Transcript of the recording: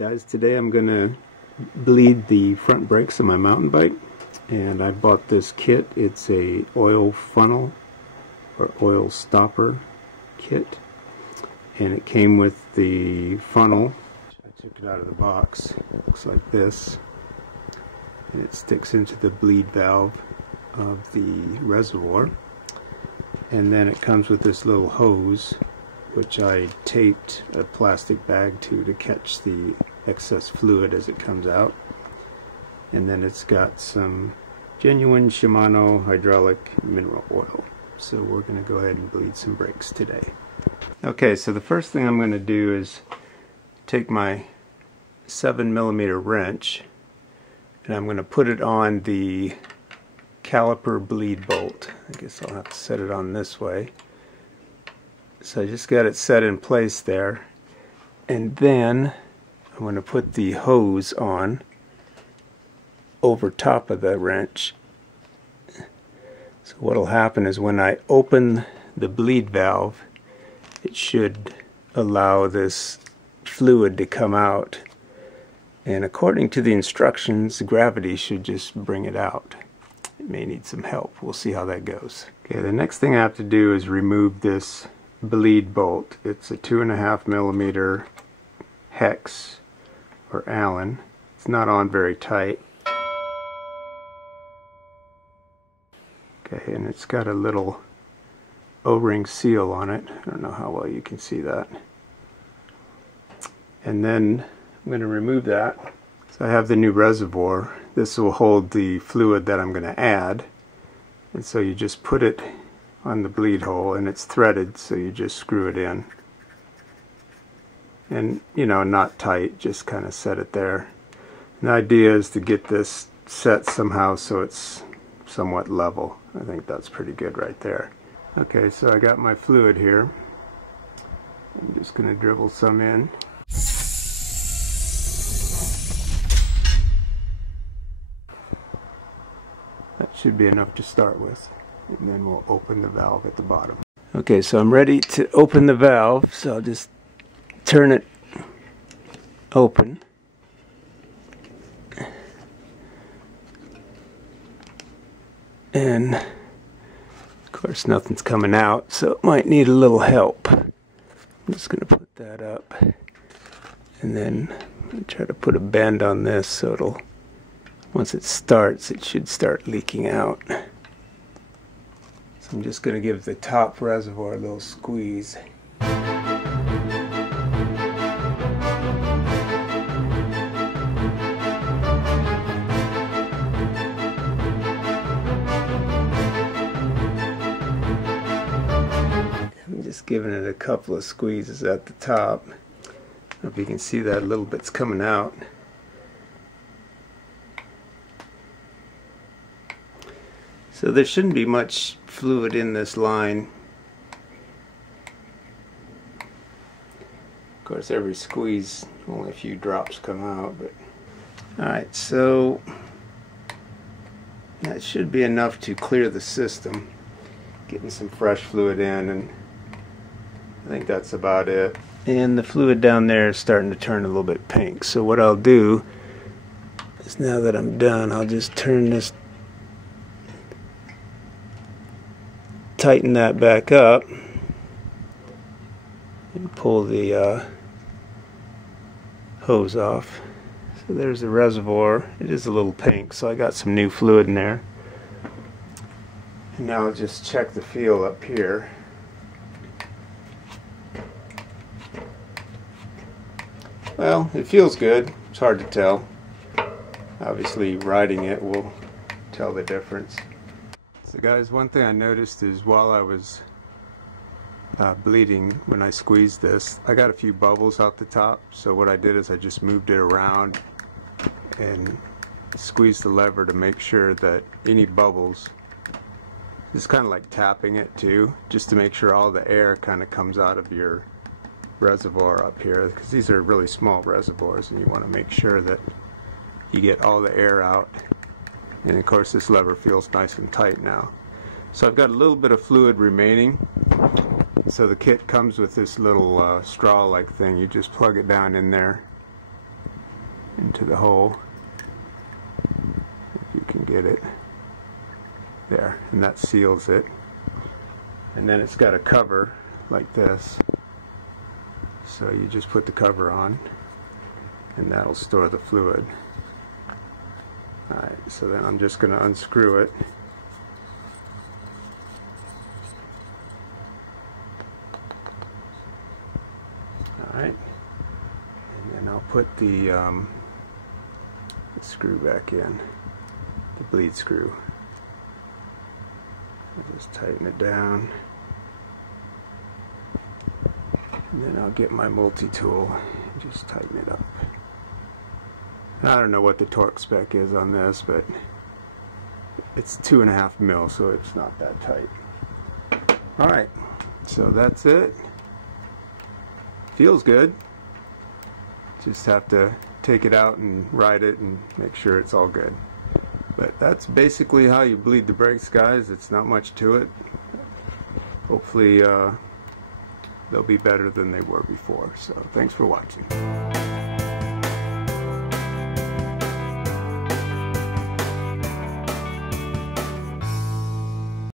Guys, today I'm gonna bleed the front brakes of my mountain bike, and I bought this kit. It's a oil funnel or oil stopper kit, and it came with the funnel. I took it out of the box. It looks like this, and it sticks into the bleed valve of the reservoir, and then it comes with this little hose which I taped a plastic bag to catch the excess fluid as it comes out. And then it's got some genuine Shimano hydraulic mineral oil. So we're going to go ahead and bleed some brakes today. Okay, so the first thing I'm going to do is take my 7mm wrench and I'm going to put it on the caliper bleed bolt. I guess I'll have to set it on this way. So I just got it set in place there, and then I'm going to put the hose on over top of the wrench. So what will happen is when I open the bleed valve, it should allow this fluid to come out, and according to the instructions, gravity should just bring it out. It may need some help. We'll see how that goes. Okay, the next thing I have to do is remove this bleed bolt. It's a 2.5mm hex or Allen. It's not on very tight. Okay, and it's got a little O-ring seal on it. I don't know how well you can see that. And then I'm going to remove that. So I have the new reservoir. This will hold the fluid that I'm going to add. And so you just put it on the bleed hole, and it's threaded, so you just screw it in. And, you know, not tight, just kind of set it there. And the idea is to get this set somehow so it's somewhat level. I think that's pretty good right there. Okay, so I got my fluid here. I'm just going to dribble some in. That should be enough to start with. And then we'll open the valve at the bottom. Okay, so I'm ready to open the valve, so I'll just turn it open. And of course nothing's coming out, so it might need a little help. I'm just going to put that up, and then I'm going to try to put a bend on this so it'll, once it starts, it should start leaking out. I'm just going to give the top reservoir a little squeeze. I'm just giving it a couple of squeezes at the top. I don't know if you can see that, a little bit's coming out. So there shouldn't be much fluid in this line. Of course, every squeeze, only a few drops come out. But alright, so that should be enough to clear the system. Getting some fresh fluid in, and I think that's about it. And the fluid down there is starting to turn a little bit pink. So what I'll do is, now that I'm done, I'll just turn this, tighten that back up, and pull the hose off. So there's the reservoir. It is a little pink, so I got some new fluid in there. And now I'll just check the feel up here. Well, it feels good. It's hard to tell. Obviously riding it will tell the difference. So guys, one thing I noticed is while I was bleeding, when I squeezed this, I got a few bubbles out the top. So what I did is I just moved it around and squeezed the lever to make sure that any bubbles, it's kind of like tapping it too, just to make sure all the air kind of comes out of your reservoir up here, because these are really small reservoirs and you want to make sure that you get all the air out. And of course this lever feels nice and tight now. So I've got a little bit of fluid remaining. So the kit comes with this little straw like thing. You just plug it down in there into the hole, if you can get it there, and that seals it. And then it's got a cover like this, so you just put the cover on and that'll store the fluid. Alright, so then I'm just going to unscrew it. Alright, and then I'll put the screw back in, the bleed screw. I'll just tighten it down, and then I'll get my multi-tool and just tighten it up. I don't know what the torque spec is on this, but it's 2.5 mil, so it's not that tight. Alright, so that's it. Feels good. Just have to take it out and ride it and make sure it's all good. But that's basically how you bleed the brakes, guys. It's not much to it. Hopefully they'll be better than they were before. So thanks for watching.